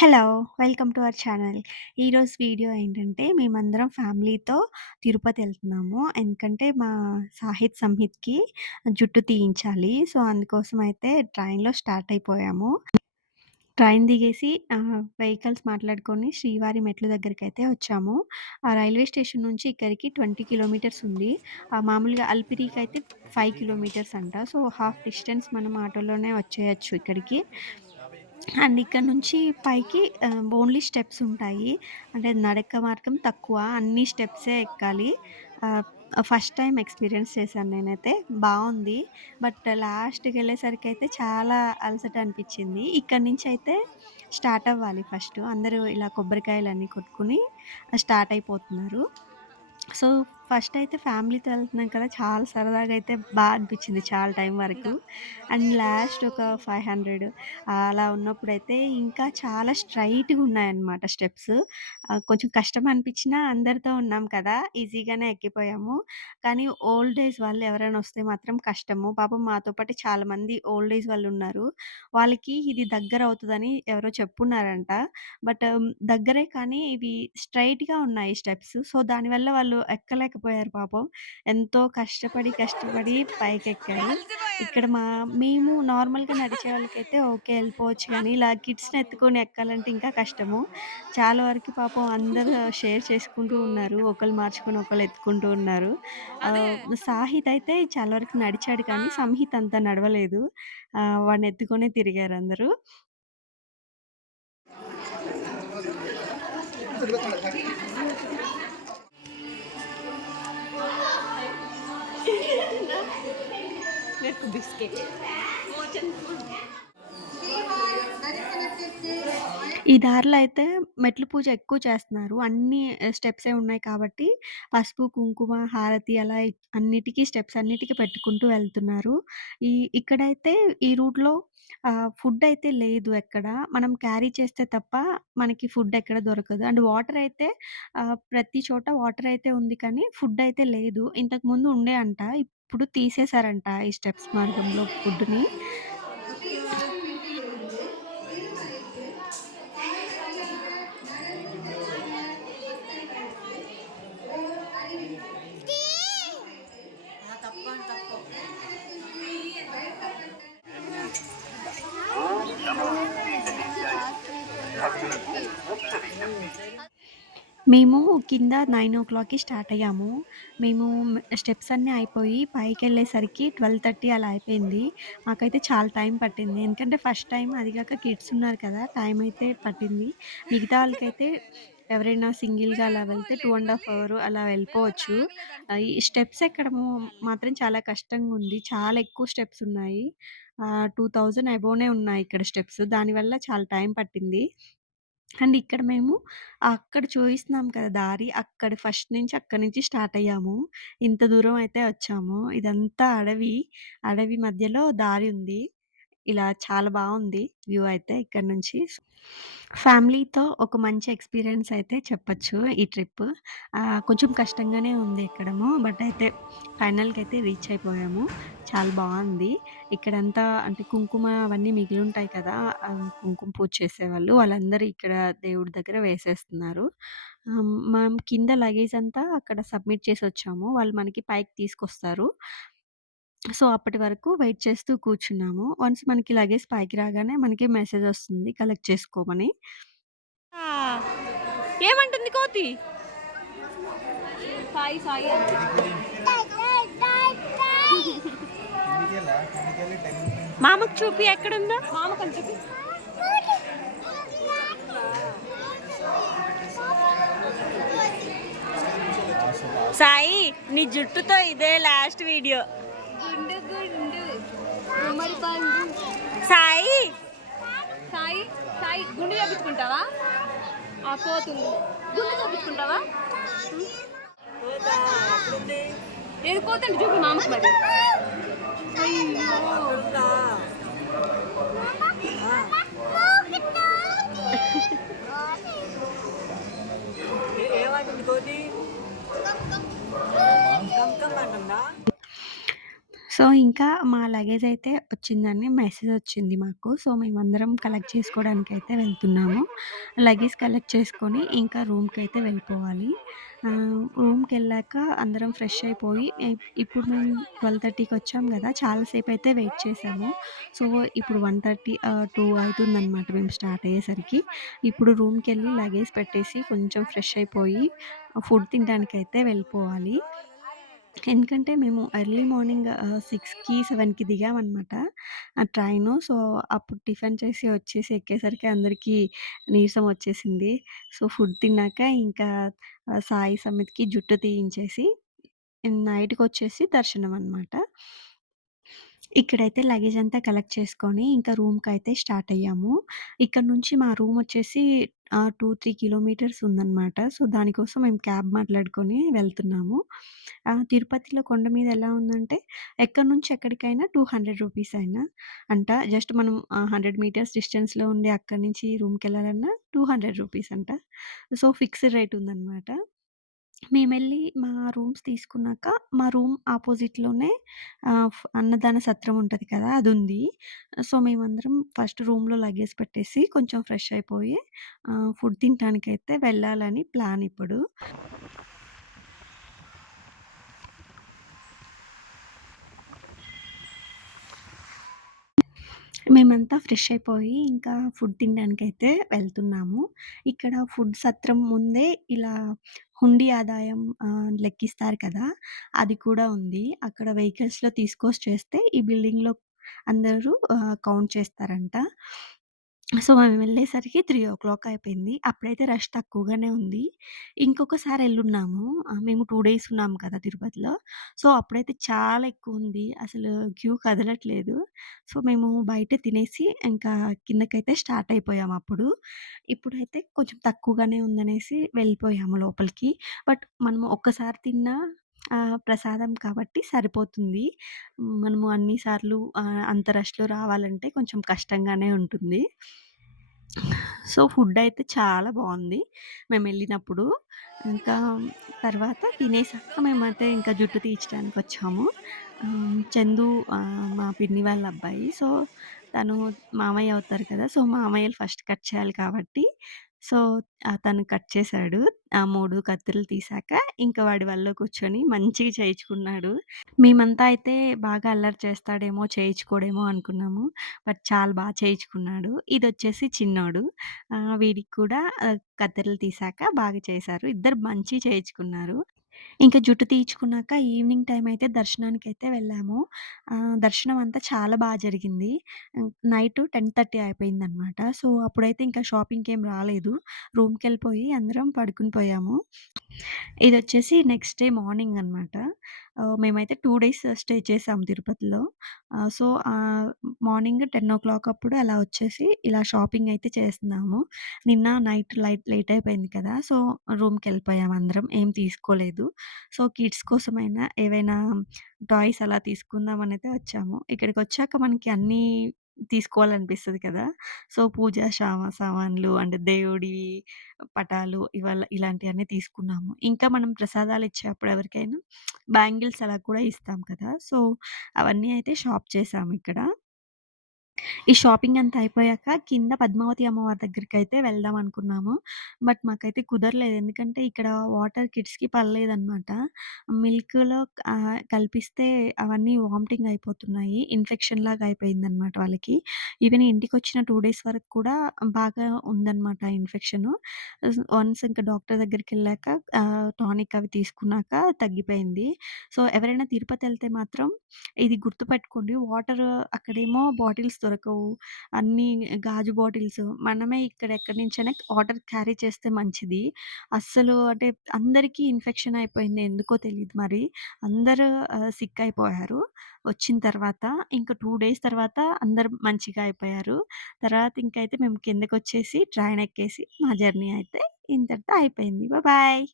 Hello! Welcome to our channel. ఈరోజు video ఏంటంటే, మేమందరం ఫ్యామిలీతో తిరుపతెళ్తున్నాము. ఎందుకంటే, మా సాహిత్, సంహిత్‌కి జుట్టు తీయించాలి. సో, అందుకోసం అయితే ట్రైన్‌లో స్టార్ట్ అయిపోయాము. ట్రైన్ దిగేసి వెహికల్స్ మాట్లాడుకొని శ్రీవారి మెట్ల దగ్గరికైతే వచ్చాము. ఆ రైల్వే స్టేషన్ నుంచి ఇక్కడికి 20 కిలోమీటర్స్ ఉంది. మామూలుగా అలిపిరికైతే 5 కిలోమీటర్స్ అంట. సో, హాఫ్ డిస్టెన్స్ మనం ఆటోలోనే వచ్చేయొచ్చు ఇక్కడికి. అండ్ ఇక్కడ నుంచి పైకి ఓన్లీ స్టెప్స్ ఉంటాయి. అంటే నడక మార్గం తక్కువ. అన్ని స్టెప్సే ఎక్కాలి. ఆహ్, ఫస్ట్ టైమ్ ఎక్స్‌పీరియన్స్ చేశాను నేనైతే. బావుంది. బట్ లాస్ట్‌కెళ్ళేసరికయితే చాలా అలసట అనిపిచ్చింది. ఇక్కడి నుంచయితే స్టార్ట్ అవ్వాలి ఫస్టు. అందరూ ఇలా కొబ్బరికాయలన్నీ కొట్టుకొని స్టార్ట్ అయిపోతున్నారు. సో, ఫస్టయితే ఫ్యామిలీతో ఎళ్తున్నాం కదా! చాలా సరదాగా అయితే అనిపిచ్చింది చాలా టైం వరకు. అండ్ లాస్ట్ ఒక 500 అలా ఉన్నప్పుడైతే ఇంకా చాలా స్ట్రెయిట్‌గున్నాయన్నమాట స్టెప్స్. కొంచెం కష్టం అనిపిచ్చినా అందరితో ఉన్నాం కదా! ఈజీగానే ఎక్కిపోయాము. కానీ ఓల్డ్ ఏజ్ వాళ్ళు ఎవరైనా వస్తే మాత్రం కష్టము. పాపం మాతో పాటు చాలామంది ఓల్డ్ ఏజ్ వాళ్ళున్నారు. వాళ్ళకి ఇది దగ్గరవుతదని ఎవరో చెప్పున్నారంట. బట్ దగ్గరే కానీ ఇవి స్ట్రెయిట్‌గా ఉన్నాయి స్టెప్స్. సో, దానివల్ల వాళ్ళు ఎక్కలేకపోయారు పాపం. ఎంతో కష్టపడి, కష్టపడి పైకెక్కారు. ఇక్కడ మేము నార్మల్‌గా నడిచే వాళ్ళకైతే ఓకే ఎళ్ళిపోవచ్చు గానీ, ఇలా కిడ్స్‌ని ఎత్తుకొని ఎక్కాలంటే ఇంకా కష్టము. చాలా వరకు పాపం అందరూ షేర్ చేసుకుంటూ ఉన్నారు. ఒకళ్ళు మార్చుకొని ఒకళ్ళు ఎత్తుకుంటూ ఉన్నారు. ఆహ్, సాహిత్ అయితే చాలా వరకు నడిచాడు కానీ, సంహిత్ అంత నడవలేదు. వాడిని ఎత్తుకొనే తిరిగారందరూ. నాకు బిస్కెట్. ఈ దారిలో అయితే మెట్ల పూజ ఎక్కువ చేస్తున్నారు. అన్ని స్టెప్సే ఉన్నాయి కాబట్టి పసుపు, కుంకుమ, హారతి అలా అన్నిటికి స్టెప్స్ అన్నిటికి పెట్టుకుంటూ వెళ్తున్నారు. ఇక్కడైతే ఈ రూట్‌లో ఫుడ్ అయితే లేదు ఎక్కడ. మనం క్యారీ చేస్తే తప్ప మనకి ఫుడ్ ఎక్కడ దొరకదు. అండ్ వాటర్ అయితే ప్రతి చోట వాటర్ అయితే ఉంది కానీ ఫుడ్ అయితే లేదు. ఇంతకుముందు ఉండే అంట. ఇప్పుడు తీసేసారంట ఈ స్టెప్స్ మార్గంలో ఫుడ్‌ని. మేము కింద 9:00కి స్టార్ట్ అయ్యాము. మేము స్టెప్స్ అన్నీ అయిపోయి పైకెళ్ళేసరికి 12:30 అలా అయిపోయింది. మాకైతే చాలా టైం పట్టింది. ఎందుకంటే ఫస్ట్ టైమ్ అది గాక కిడ్స్ ఉన్నారు కదా! టైం అయితే పట్టింది. మిగతా వాళ్ళకైతే ఎవరైనా సింగిల్‌గా అలా వెళ్తే 2 ½ అవర్ అలా వెళ్ళిపోవచ్చు. ఈ స్టెప్స్ ఎక్కడము మాత్రం చాలా కష్టంగుంది. చాలా ఎక్కువ స్టెప్స్ ఉన్నాయి. 2000 అబోనే ఉన్నాయి ఇక్కడ స్టెప్స్. దానివల్ల చాలా టైం పట్టింది. అండ్ ఇక్కడ మేము అక్కడ చూయిస్తున్నాం కదా దారి, అక్కడ ఫస్ట్ నుంచి అక్కడి నుంచి స్టార్ట్ అయ్యాము. ఇంత దూరం అయితే వచ్చాము. ఇదంతా అడవి. అడవి మధ్యలో దారి ఉంది. ఇలా చాలా బావుంది వ్యూ అయితే ఇక్కడి నుంచి. ఫ్యామిలీతో ఒక మంచి ఎక్స్‌పీరియన్స్ అయితే చెప్పొచ్చు ఈ ట్రిప్. కొంచెం కష్టంగానే ఉంది ఎక్కడము. బట్ అయితే ఫైనల్‌కైతే రీచ్ అయిపోయాము. చాలా బావుంది. ఇక్కడంతా అంటే కుంకుమ అవన్నీ మిగిలుంటాయి కదా! కుంకుమ పూజ చేసేవాళ్ళు. వాళ్ళందరూ ఇక్కడ దేవుడి దగ్గర వేసేస్తున్నారు. మనం కింద లగేజ్ అంతా అక్కడ సబ్మిట్ చేసొచ్చాము. వాళ్ళు మనకి పైకి తీసుకొస్తారు. సో, అప్పటి వరకు వెయిట్ చేస్తూ కూర్చున్నాము. వన్స్ మనకి లగేజ్ పైకి రాగానే మనకి మెసేజొస్తుంది కలెక్ట్ చేసుకోమని. ఆ! ఏమంటుంది కోతి? సాయి సాయి అంది. మామకు చూపి ఎక్కడుందో? మామకని చూపి. సాయి నీ జుట్టుతో ఇదే లాస్ట్ వీడియో. గుండు గుండు గుమ్మడి పండు. సాయి సాయి సాయి గుండు చేపించుకుంటావా? ఆ కోతుంది. గుండు చేపించుకుంటావా? ఏది కోతండి చూపి మామకు మరి. సో, సో, ఇంకా మా లగేజయితే వచ్చిందని మెసేజొచ్చింది మాకు. సో, మేమందరం కలెక్ట్ చేసుకోవడానికైతే వెళ్తున్నాము. లగేజ్ కలెక్ట్ చేసుకొని ఇంకా రూమ్‌కైతే వెళ్ళిపోవాలి. రూమ్‌కెళ్ళాక అందరం ఫ్రెష్ అయిపోయి ఇప్పుడు మేము 12:30కి వచ్చాం గదా! చాలా సేపయితే వెయిట్ చేశాము. సో, ఇప్పుడు 2 అయితుందనమాట మేము స్టార్ట్ అయ్యేసరికి. ఇప్పుడు రూమ్‌కెళ్ళి లగేజ్ పెట్టేసి కొంచెం ఫ్రెష్ అయిపోయి ఫుడ్ తినడానికైతే వెళ్ళిపోవాలి. ఎందుకంటే మేము ఎర్లీ మార్నింగ్ 6కి, 7కి దిగామనమాట ట్రైను. సో, అప్పుడు టిఫిన్ చేసి వచ్చేసి ఎక్కేసరికి అందరికీ నీరసం వచ్చేసింది. సో, ఫుడ్ తిన్నాక ఇంకా సాయి సమిత్‌కి జుట్టు తీయించేసి నైట్‌కొచ్చేసి దర్శనం అనమాట. ఇక్కడైతే లగేజ్ అంతా కలెక్ట్ చేసుకొని ఇంకా రూమ్‌కైతే స్టార్ట్ అయ్యాము. ఇక్కడ నుంచి మా రూమ్ వచ్చేసి 2, 3 కిలోమీటర్స్ ఉందనమాట. సో, దానికోసం మేము క్యాబ్ మాట్లాడుకొని వెళ్తున్నాము. తిరుపతిలో కొండ మీద ఎలా ఉందంటే ఎక్కడి నుంచి ఎక్కడికైనా రూ. 200 అయినా అంట. జస్ట్ మనం 100 మీటర్స్ డిస్టెన్స్‌లో ఉండి అక్కడి నుంచి రూమ్‌కెళ్ళాలన్నా రూ. 200 అంట. సో, ఫిక్స్డ్ రేట్ ఉందనమాట. మేమెళ్ళి మా రూమ్స్ తీసుకున్నాక, మా రూమ్ అపోజిట్‌లోనే అన్నదాన సత్రం ఉంటది కదా! అదుంది. సో, మేమందరం ఫస్ట్ రూమ్‌లో లగేజ్ పెట్టేసి కొంచెం ఫ్రెష్ అయిపోయి ఫుడ్ తినటానికైతే వెళ్ళాలని ప్లాన్ ఇప్పుడు. మేమంతా ఫ్రెష్ అయిపోయి ఇంకా ఫుడ్ తినడానికైతే వెళ్తున్నాము. ఇక్కడ ఫుడ్ సత్రం ముందే ఇలా హుండీ ఆదాయం లెక్కిస్తారు కదా! అది కూడా ఉంది. అక్కడ వెహికల్స్‌లో తీసుకొచ్చేస్తే ఈ బిల్డింగ్‌లో అందరూ కౌంట్ చేస్తారంట. సో, మేము వెళ్ళేసరికి 3:00 అయిపోయింది. అప్పుడైతే రష్ తక్కువగానే ఉంది. ఇంకొకసారి ఎళ్ళున్నాము. మేము 2 డేస్ ఉన్నాం కదా తిరుపతిలో. సో, అప్పుడైతే చాలా ఎక్కువుంది. అసలు క్యూ కదలట్లేదు. సో, మేము బయటే తినేసి ఇంకా కిందకైతే స్టార్ట్ అయిపోయాము అప్పుడు. ఇప్పుడైతే కొంచెం తక్కువగానే ఉందనేసి వెళ్ళిపోయాము లోపలికి. బట్ మనము ఒక్కసారి తిన్నా ప్రసాదం కాబట్టి సరిపోతుంది. మనము అన్ని సార్లు అంత రష్‌లో రావాలంటే కొంచెం కష్టంగానే ఉంటుంది. సో, ఫుడ్డయితే చాలా బావుంది మేమెళ్ళినప్పుడు. ఇంకా తర్వాత తినేసాక మేమైతే ఇంకా జుట్టు తీయించడానికొచ్చాము. చందు మా పిన్ని వాళ్ళ అబ్బాయి. సో, తను మామయ్య అవుతారు కదా! సో, మామయ్యలు ఫస్ట్ కట్ చేయాలి కాబట్టి, సో, తను కట్ చేశాడు. ఆ 3 కత్తులు తీసాక ఇంక వాడి వల్లో కూర్చొని మంచిగా చేయించుకున్నాడు. మేమంతా అయితే బాగా అల్లరి చేస్తాడేమో, చేయించుకోడేమో అనుకున్నాము. బట్ చాలా చేయించుకున్నాడు. ఇదొచ్చేసి చిన్నోడు. వీడికి కూడా కత్తెరలు తీసాక బాగా చేశారు. ఇద్దరు మంచిగా చేయించుకున్నారు. ఇంక జుట్టు తీయించుకున్నాక ఈవినింగ్ టైమ్ అయితే దర్శనానికైతే వెళ్ళాము. దర్శనం అంతా చాలా జరిగింది. నైటు 10:30 అయిపోయిందనమాట. సో, అప్పుడైతే ఇంకా షాపింగ్‌కేం రాలేదు. రూమ్‌కెళ్ళిపోయి అందరం పడుకుని పోయాము. ఇదొచ్చేసి నెక్స్ట్ డే మార్నింగ్ అనమాట. మేమైతే 2 డేస్ స్టే చేసాం తిరుపతిలో. సో, మార్నింగ్ 10:00 అప్పుడు అలా వచ్చేసి ఇలా షాపింగ్ అయితే చేస్తున్నాము. నిన్న నైట్ లేట్ అయిపోయింది కదా! సో, రూమ్‌కెళ్ళిపోయాం అందరం. ఏం తీసుకోలేదు. సో, కిడ్స్ కోసమైనా ఏవైనా టాయ్స్ అలా తీసుకుందామనైతే వచ్చాము. ఇక్కడికొచ్చాక మనకి అన్నీ తీసుకోవాలనిపిస్తది కదా! సో, పూజా సామాన్లు అంటే దేవుడివి పటాలు ఇలాంటియన్నీ తీసుకున్నాము. ఇంకా మనం ప్రసాదాలిచ్చేప్పుడు ఎవరికైనా బ్యాంగిల్స్ అలా కూడా ఇస్తాం కదా! సో, అవన్నీ అయితే షాప్ చేశాము ఇక్కడ. ఈ షాపింగ్ అంతా అయిపోయాక కింద పద్మావతి అమ్మవారి దగ్గరికైతే వెళ్దాం అనుకున్నాము. బట్ మాకైతే కుదరలేదు. ఎందుకంటే ఇక్కడ వాటర్ కిడ్స్‌కి పడలేదనమాట. మిల్క్‌లో కల్పిస్తే అవన్నీ వామిటింగ్ అయిపోతున్నాయి. ఇన్ఫెక్షన్ లాగా అయిపోయిందనమాట వాళ్ళకి. ఈవెన్ ఇంటికొచ్చిన 2 డేస్ వరకు కూడా బాగా ఉందనమాట ఇన్ఫెక్షను. వన్స్ ఇంక డాక్టర్ దగ్గరికెళ్ళాక టానిక్ అవి తీసుకున్నాక తగ్గిపోయింది. సో, ఎవరైనా తిరుపతెళ్తే మాత్రం ఇది గుర్తుపెట్టుకోండి. వాటర్ అక్కడేమో బాటిల్స్ దొరకవు. అన్నీ గాజు బాటిల్స్. మనమే ఇక్కడ ఎక్కడి నుంచైనా వాటర్ క్యారీ చేస్తే మంచిది. అస్సలు అంటే అందరికీ ఇన్ఫెక్షన్ అయిపోయింది. ఎందుకో తెలీదు మరి. అందరూ సిక్ అయిపోయారు. వచ్చిన తర్వాత ఇంక 2 డేస్ తర్వాత అందరూ మంచిగా అయిపోయారు. తర్వాత ఇంకైతే మేము కిందకొచ్చేసి ట్రైన్ ఎక్కేసి మా జర్నీ అయితే ఇంతటితో అయిపోయింది. బాయ్.